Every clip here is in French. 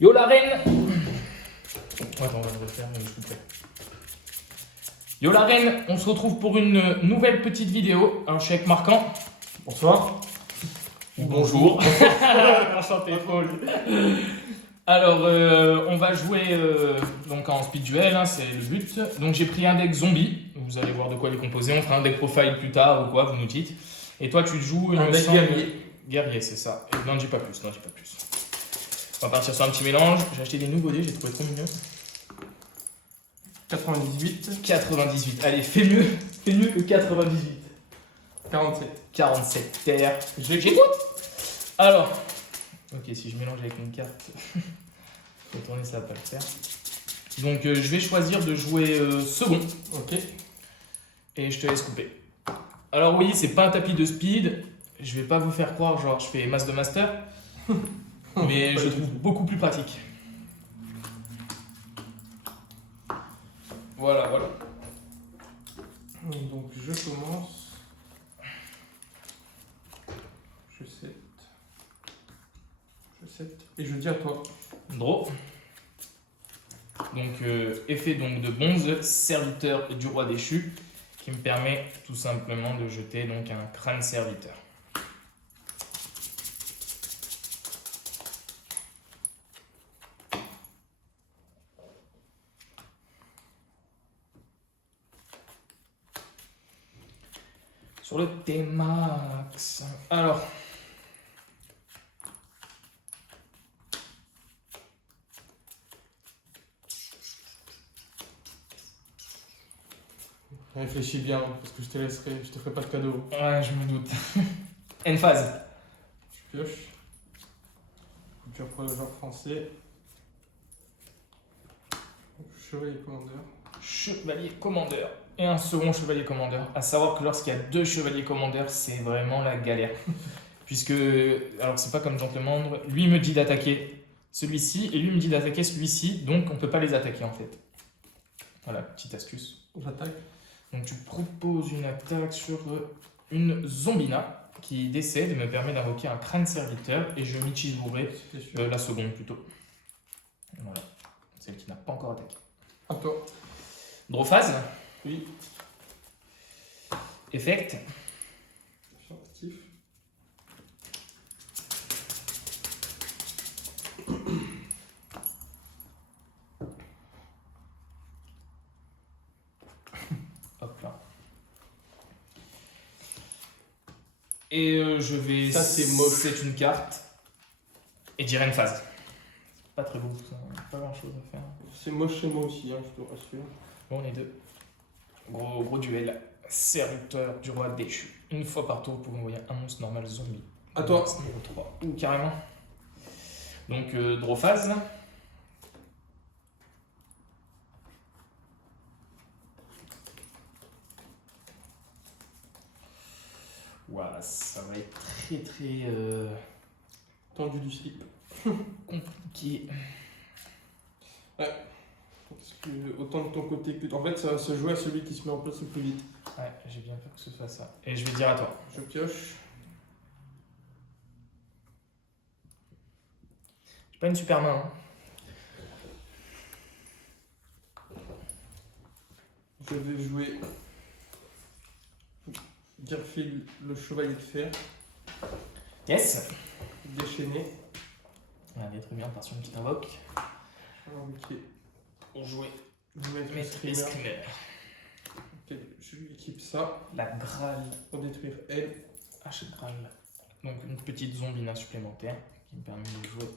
Yo la reine. Attends, on va le refaire, mais s'il vous plaît. Yo la reine, on se retrouve pour une nouvelle petite vidéo. Alors je suis avec Marquand. Bonsoir. Bonjour. Enchanté, Paul. Alors, on va jouer donc en speed duel, hein, c'est le but. Donc j'ai pris un deck zombie. Vous allez voir de quoi il est composé. On fera un deck profile plus tard ou quoi, vous nous dites. Et toi, tu joues Un deck guerrier. Guerrier, c'est ça. Et n'en dis pas plus, n'en dis pas plus. On va partir sur un petit mélange. J'ai acheté des nouveaux dés, j'ai trouvé trop mignon. 98. 98. Allez, fais mieux. Fais mieux que 98. 47. 47 terre. J'écoute. Alors, ok, si je mélange avec une carte, faut tourner, ça va pas le faire. Donc, je vais choisir de jouer second. Ok. Et je te laisse couper. Alors oui, c'est pas un tapis de speed. Je vais pas vous faire croire, genre, je fais masse de master. Mais je trouve beaucoup plus pratique. Voilà, voilà. Donc je commence. Je 7. Je 7. Et je dis à toi. Draw. Donc, effet donc, de bronze, serviteur du roi déchu, qui me permet tout simplement de jeter donc, un crâne serviteur. Sur le T-Max. Alors. Réfléchis bien, parce que je te ferai pas de cadeau. Ouais, je me doute. N-phase. Je pioche. Culture pour le genre français. Chevalier commandeur. Chevalier commandeur. Et un second chevalier commandeur. À savoir que lorsqu'il y a deux chevaliers commandeurs, c'est vraiment la galère. Puisque, alors c'est pas comme Gentleman, lui me dit d'attaquer celui-ci et lui me dit d'attaquer celui-ci, donc on peut pas les attaquer en fait. Voilà, petite astuce. J'attaque. Donc tu proposes une attaque sur une zombina qui décède et me permet d'invoquer un crâne serviteur et je michizurai C'était sûr. la seconde plutôt. Voilà, celle qui n'a pas encore attaqué. À toi. Draw phase. Oui. Effect. Actif. Hop là. Et je vais. Ça, c'est moche. C'est une carte. Et dire une phase. Pas très beau tout ça, pas grand chose à faire. C'est moche chez moi aussi, hein, je te rassure. Bon, les deux. Gros duel. Serviteur du roi déchu. Une fois par tour, vous pouvez envoyer un monstre normal zombie. À toi. Max niveau 3. Ou carrément. Donc, draw phase. Voilà, ça va être très Tendu du slip. compliqué. Parce que autant de ton côté que. En fait, ça va se jouer à celui qui se met en place le plus vite. Ouais, j'ai bien peur que ce soit ça. Et je vais dire à toi. Je pioche. J'ai pas une super main. Hein. Je vais jouer Girfield, le chevalier de fer, Yes. déchaîné. Allez, très bien, on part sur une petite invoque. Ok. Pour jouer Maîtrise. Screamer. Ok, je lui équipe ça La Graal. pour détruire elle. H Graal. Donc une petite zombina supplémentaire qui me permet de jouer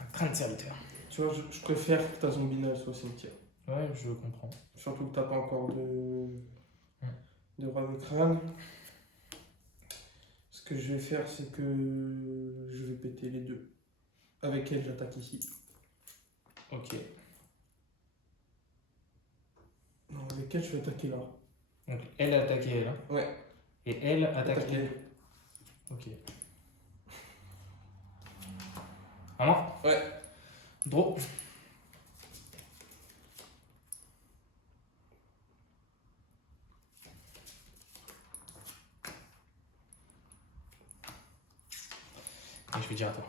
un crâne serviteur. Tu vois, je préfère que ta zombina soit au cimetière. Ouais, je comprends. Surtout que t'as pas encore de roi de crâne. Ce que je vais faire, c'est que je vais péter les deux. Avec elle, j'attaque ici. Ok. Non, avec elle, je vais attaquer là. Donc elle a attaqué elle. Hein. Ouais, Et elle attaque attaque elle. elle. Ok. Vraiment? Ouais. Draw. Et je vais dire à toi.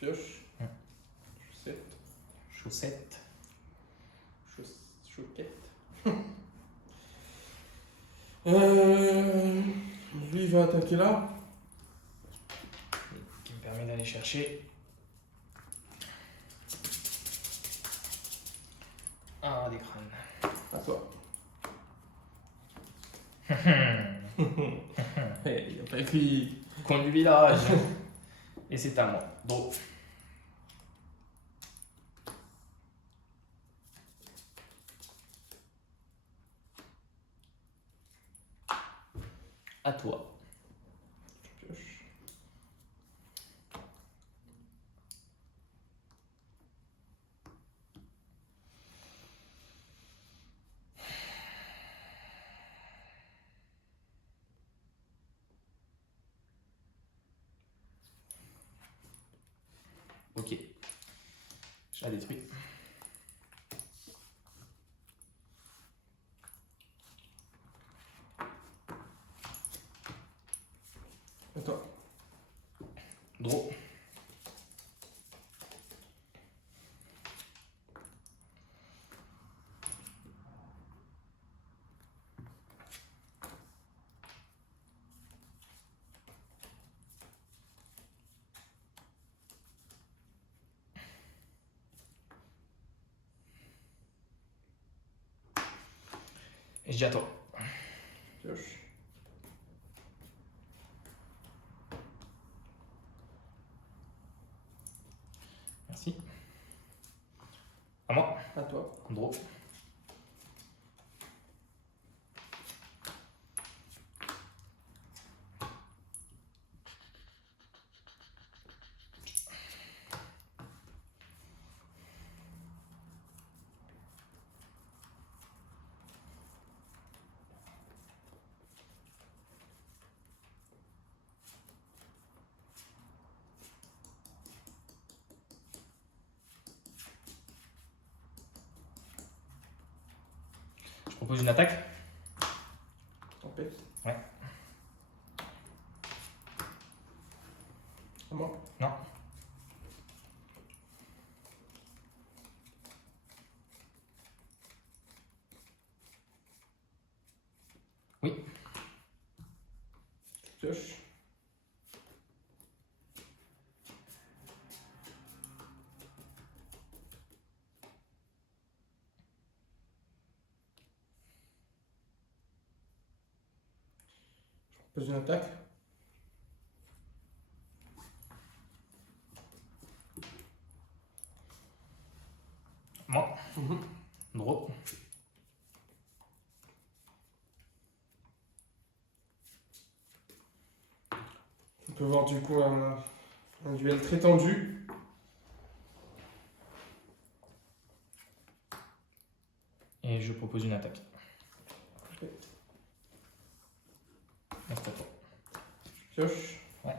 Je pioche. Ouais. 7. Chaussette. Choquette. Lui, il va attaquer là. Qui me permet d'aller chercher. Ah, des crânes. À toi. Il n'y a pas écrit. Coin du village. Et c'est à moi. Bon. À toi. Pioche. Ok. Je la détruis. À toi. Draw. Et je dis à toi. Pioche. Merci. À moi. À toi. Draw. Je propose une attaque. Tempête. Ouais. À moi. Non. Oui. Pioche. Je propose une attaque. Moi. Draw. On peut voir du coup un duel très tendu. Et je propose une attaque. Ok. Merci à toi. Pioche. Ouais.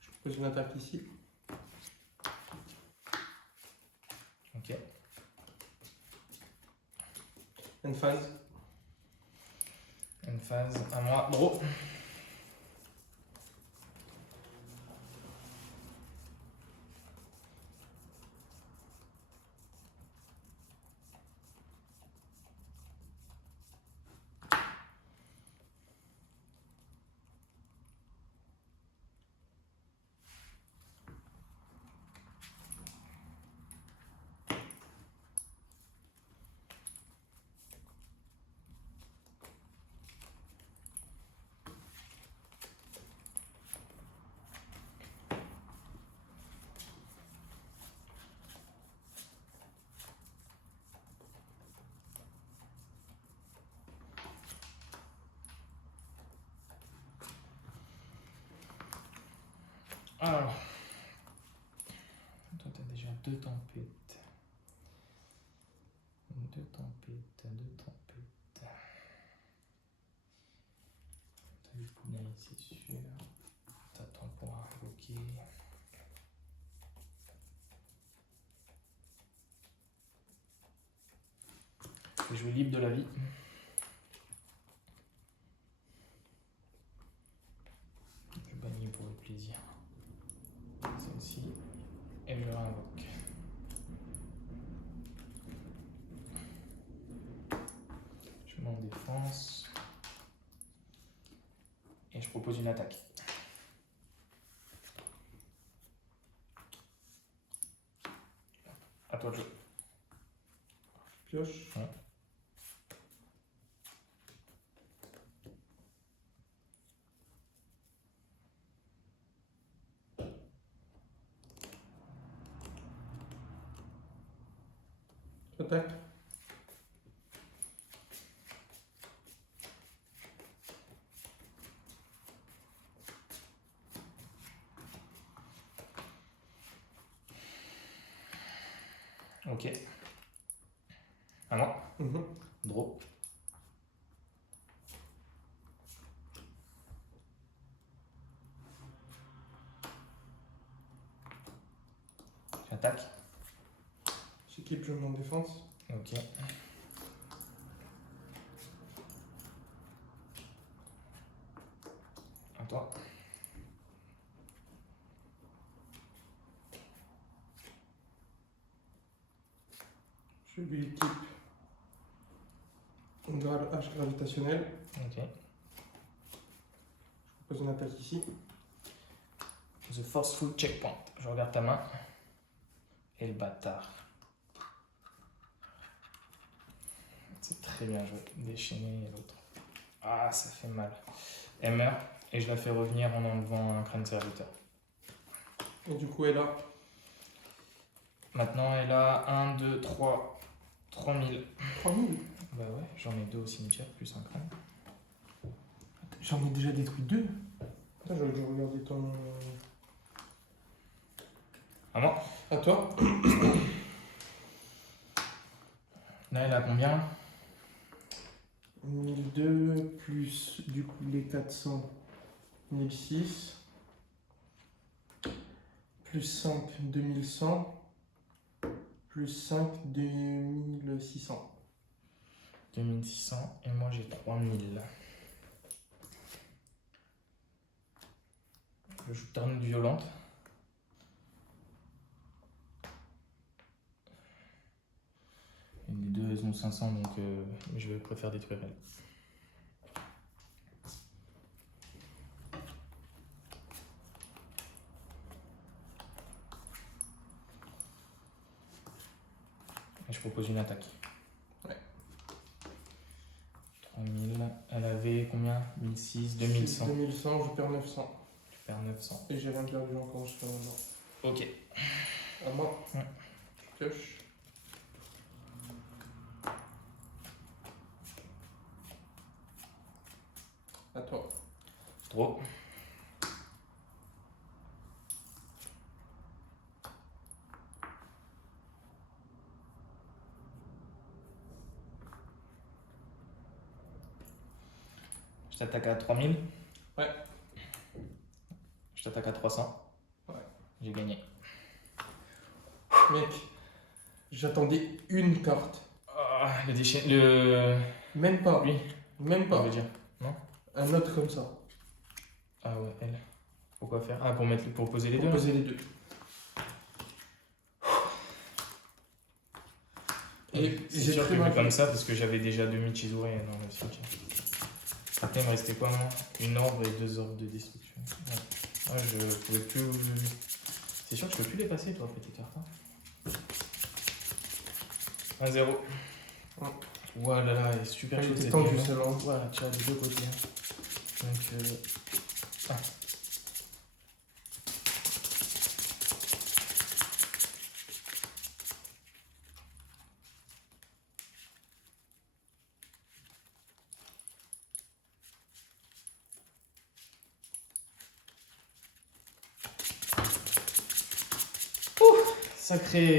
Je propose une attaque ici. Ok. Une phase. Une phase à moi. Draw. Alors. Toi, t'as déjà deux tempêtes. Deux tempêtes, deux tempêtes. T'as eu poulet, c'est sûr. T'attends pour invoquer. Je vais jouer libre de la vie. Je bannis pour le plaisir. je propose une attaque. À toi de jouer. Pioche. Ouais. Attaque. Ok. À moi. Mhm. Draw. J'attaque. J'équipe, je mets en défense. Ok. À toi. Je lui équipe une hache gravitationnelle. Ok. Je pose une attaque ici. The Forceful Checkpoint. Je regarde ta main. Et le bâtard. C'est très bien joué. Déchaîner l'autre. Ah, ça fait mal. Elle meurt et je la fais revenir en enlevant un crâne serviteur. Et du coup, elle a Maintenant, elle a 1, 2, 3. 3000. 3000. Bah ouais, j'en ai 2 au cimetière, plus un crâne. J'en ai déjà détruit 2. Attends, j'aurais dû regarder ton. À moi. À toi. Là, elle a combien? 1002 plus du coup les 400, 1006. Plus 5, 2100. Plus 5, 2600. 2600 et moi j'ai 3000. Je joue turn violente. Et les deux elles ont 500 donc je préfère détruire elle. Et je propose une attaque. Ouais. 3000. Elle avait combien? 1006, 2100. 2100, je perds 900. Tu perds 900. Et j'ai rien perdu encore jusqu'à maintenant. Ok. À moi. Ouais. Je pioche. À toi. Trop. Je t'attaque à 3000. Ouais. Je t'attaque à 300. Ouais. J'ai gagné. Mec, j'attendais une carte. Ah, le déchet. Le. Même pas. Lui. Même On pas. veut dire. Non. Un autre comme ça. Ah ouais, elle. Pourquoi faire? Ah, pour poser les Pour deux. poser les deux. Et C'est j'ai sûr très que mal vu comme ça, parce que j'avais déjà 2 Michizure dans le cimetière. Après, il me restait quoi, moi? Une orbe et 2 orbes de destruction. Ouais, ouais, je pouvais plus. C'est sûr que je peux plus les passer, toi, après tes cartes. Hein. 1-0. Ouais. Ouah là là, elle est super chaude J'étais cette tendu game. seulement. Voilà, tu as des deux côtés. Donc, ah.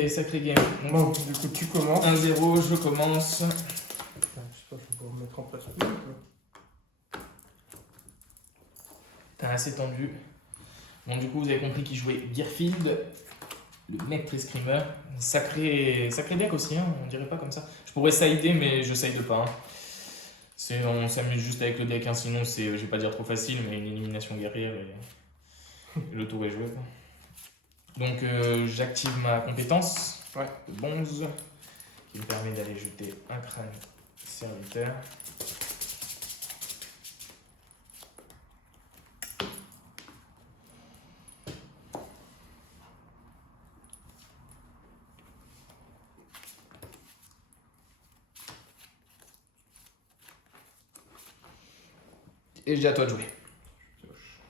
Sacré game. Bon, du coup, tu commences. 1-0, je commence. Putain, je sais pas, je vais remettre en place plus. Quoi. T'as assez tendu. Bon, du coup, vous avez compris qu'il jouait Gearfield, le mec Screamer. Sacré deck aussi, hein, on dirait pas comme ça. Je pourrais sider, mais je side pas. Hein. On s'amuse juste avec le deck, hein, sinon c'est, je vais pas dire trop facile, mais une élimination guerrière et le tour est joué. Quoi. Donc j'active ma compétence, Ouais. le bonze, qui me permet d'aller jeter un crâne serviteur. Et je dis à toi de jouer. Pioche.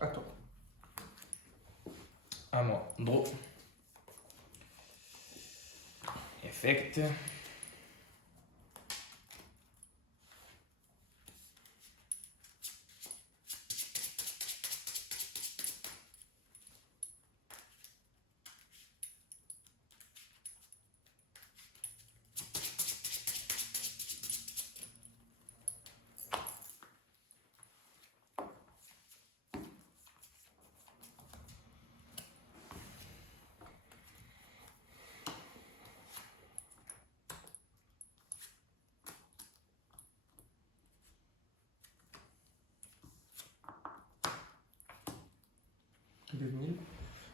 Attends. À moi. Draw. Effect.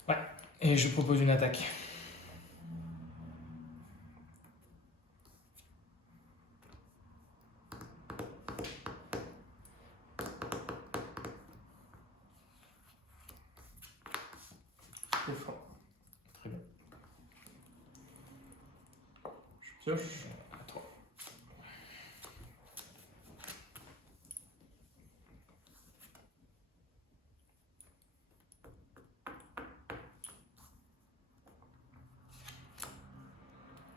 Ouais. Et je propose une attaque. Défends. Très bien. Je pioche. À toi.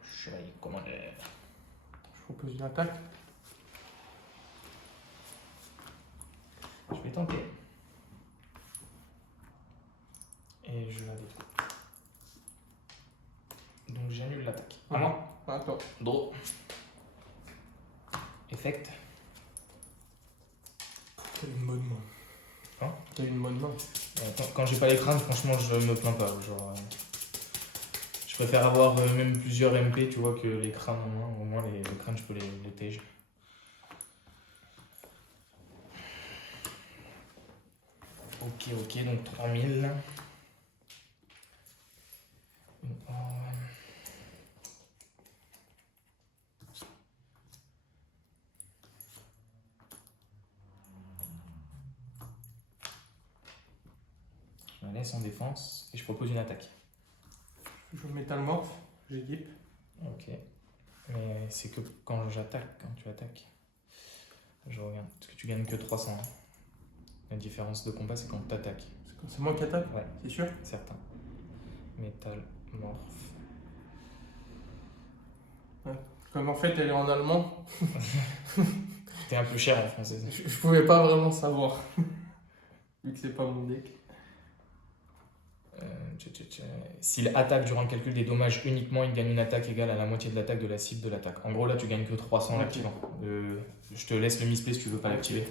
Chevalier commandeur. Je propose une attaque. Je vais tenter. Et je la détruis. Donc j'annule l'attaque. À moi. Attends. Draw. Effect. T'as une bonne main. Hein? T'as une bonne main. Quand j'ai pas les crânes, franchement, je me plains pas. Genre, je préfère avoir même plusieurs MP, tu vois, que les crânes en main. Au moins, les crânes, je peux les tège. Ok, donc 3000. Je la laisse en défense et je propose une attaque. Je joue métamorphe. J'équipe. Ok. Mais c'est que quand j'attaque, quand tu attaques. Je regarde. Parce que tu gagnes que 300. Hein. La différence de combat, c'est quand tu attaques. C'est moi qui attaque? Ouais. C'est sûr? Certain. Métamorphe. Comme en fait elle est en allemand, T'es un peu cher en français. je pouvais pas vraiment savoir. Vu que c'est pas mon deck. S'il attaque durant le calcul des dommages uniquement, il gagne une attaque égale à la moitié de l'attaque de la cible de l'attaque. En gros, là, tu gagnes que 300 en Ok. l'activant. Je te laisse le misplay si tu veux pas l'activer.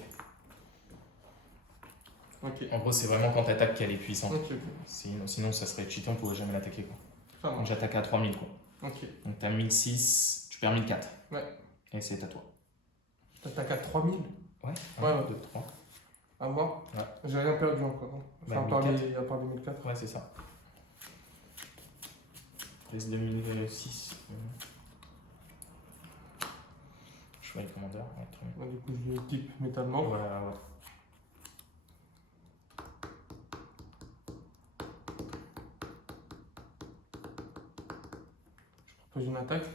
Ok. En gros, c'est vraiment quand t'attaques qu'elle est puissante. Ok. Sinon, ça serait cheaté, on pourrait jamais l'attaquer. Quoi. Ça Donc marche. j'attaque à 3000. Quoi. Ok. Donc t'as 1006, tu perds 1004. Ouais. Et c'est à toi. T'attaques à 3000? Ouais, Ouais, 1, ouais. 2, 3. À moi? Ouais. J'ai rien perdu encore. Hein. Enfin, Bah, à part les 1004. Ouais, c'est ça. Laisse 2006. Chevalier commandeur. Ouais, très bien. Ouais, du coup, je type métamorphe. Voilà, ouais. Je propose une attaque.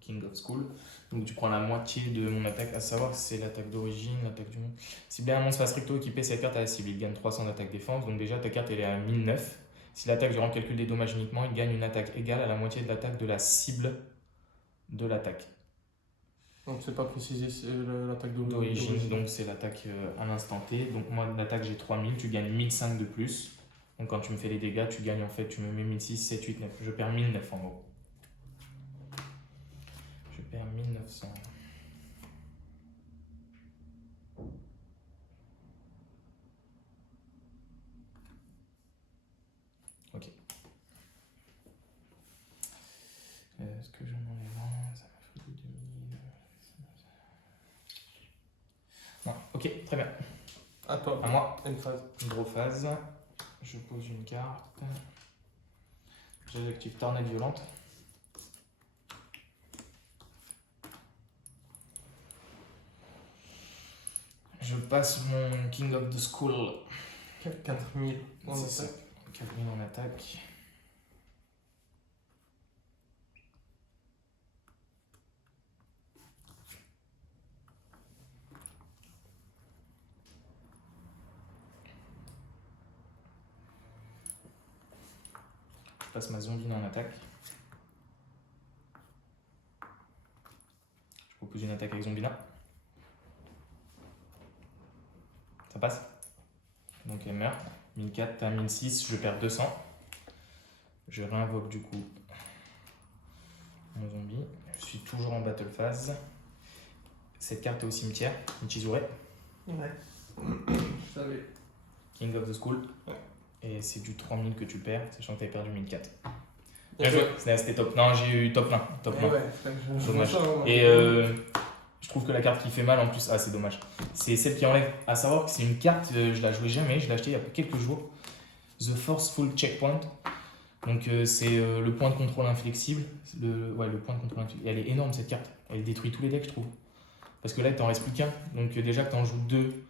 King of School. Donc tu prends la moitié de mon attaque, à savoir c'est l'attaque d'origine, l'attaque du monde. Si bien un monstre face recto équipé cette carte à la cible, il gagne 300 d'attaque défense, donc déjà ta carte elle est à 1009. Si l'attaque durant le calcul des dommages uniquement, il gagne une attaque égale à la moitié de l'attaque de la cible de l'attaque. Donc c'est pas précisé, c'est l'attaque D'origine, donc c'est l'attaque à l'instant T. Donc moi l'attaque j'ai 3000, tu gagnes 1005 de plus. Donc quand tu me fais les dégâts, tu gagnes en fait, tu me mets 1006, 7, 8, 9. Je perds 1009 en gros. Je perds 1900. Ok. Est-ce que je m'en ai un? Ça m'a fait 2000. Non, ok, très bien. À toi. À moi. Une phase. Draw phase. Je pose une carte. J'active Tornade Violente. je passe mon King of the School. 4000 en C'est ça. attaque. 4000 en attaque. Je passe ma zombie en attaque. Je propose une attaque avec Zombina. Ça passe. Donc elle meurt. 1004 à 1006, je perds 200. Je réinvoque du coup mon zombie. Je suis toujours en battle phase. Cette carte est au cimetière, Michizure, Ouais. Je savais. King of the School. Ouais. Et c'est du 3000 que tu perds, sachant que tu avais perdu 1004. Bien Bien joué, c'était top. Non, j'ai eu top 1. Top 1. Ouais, je vois Dommage. ça, hein, Et je trouve que la carte qui fait mal en plus, ah c'est dommage, c'est celle qui enlève. À savoir que c'est une carte, je la jouais jamais, je l'ai achetée il y a quelques jours. The Forceful Checkpoint. Donc c'est le point de contrôle inflexible. Le point de contrôle inflexible. Et elle est énorme cette carte. Elle détruit tous les decks, je trouve. Parce que là, il t'en reste plus qu'un. Donc déjà que t'en joues deux,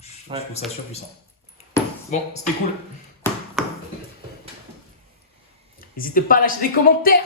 je trouve ça surpuissant. Bon, c'était cool. N'hésitez pas à lâcher des commentaires.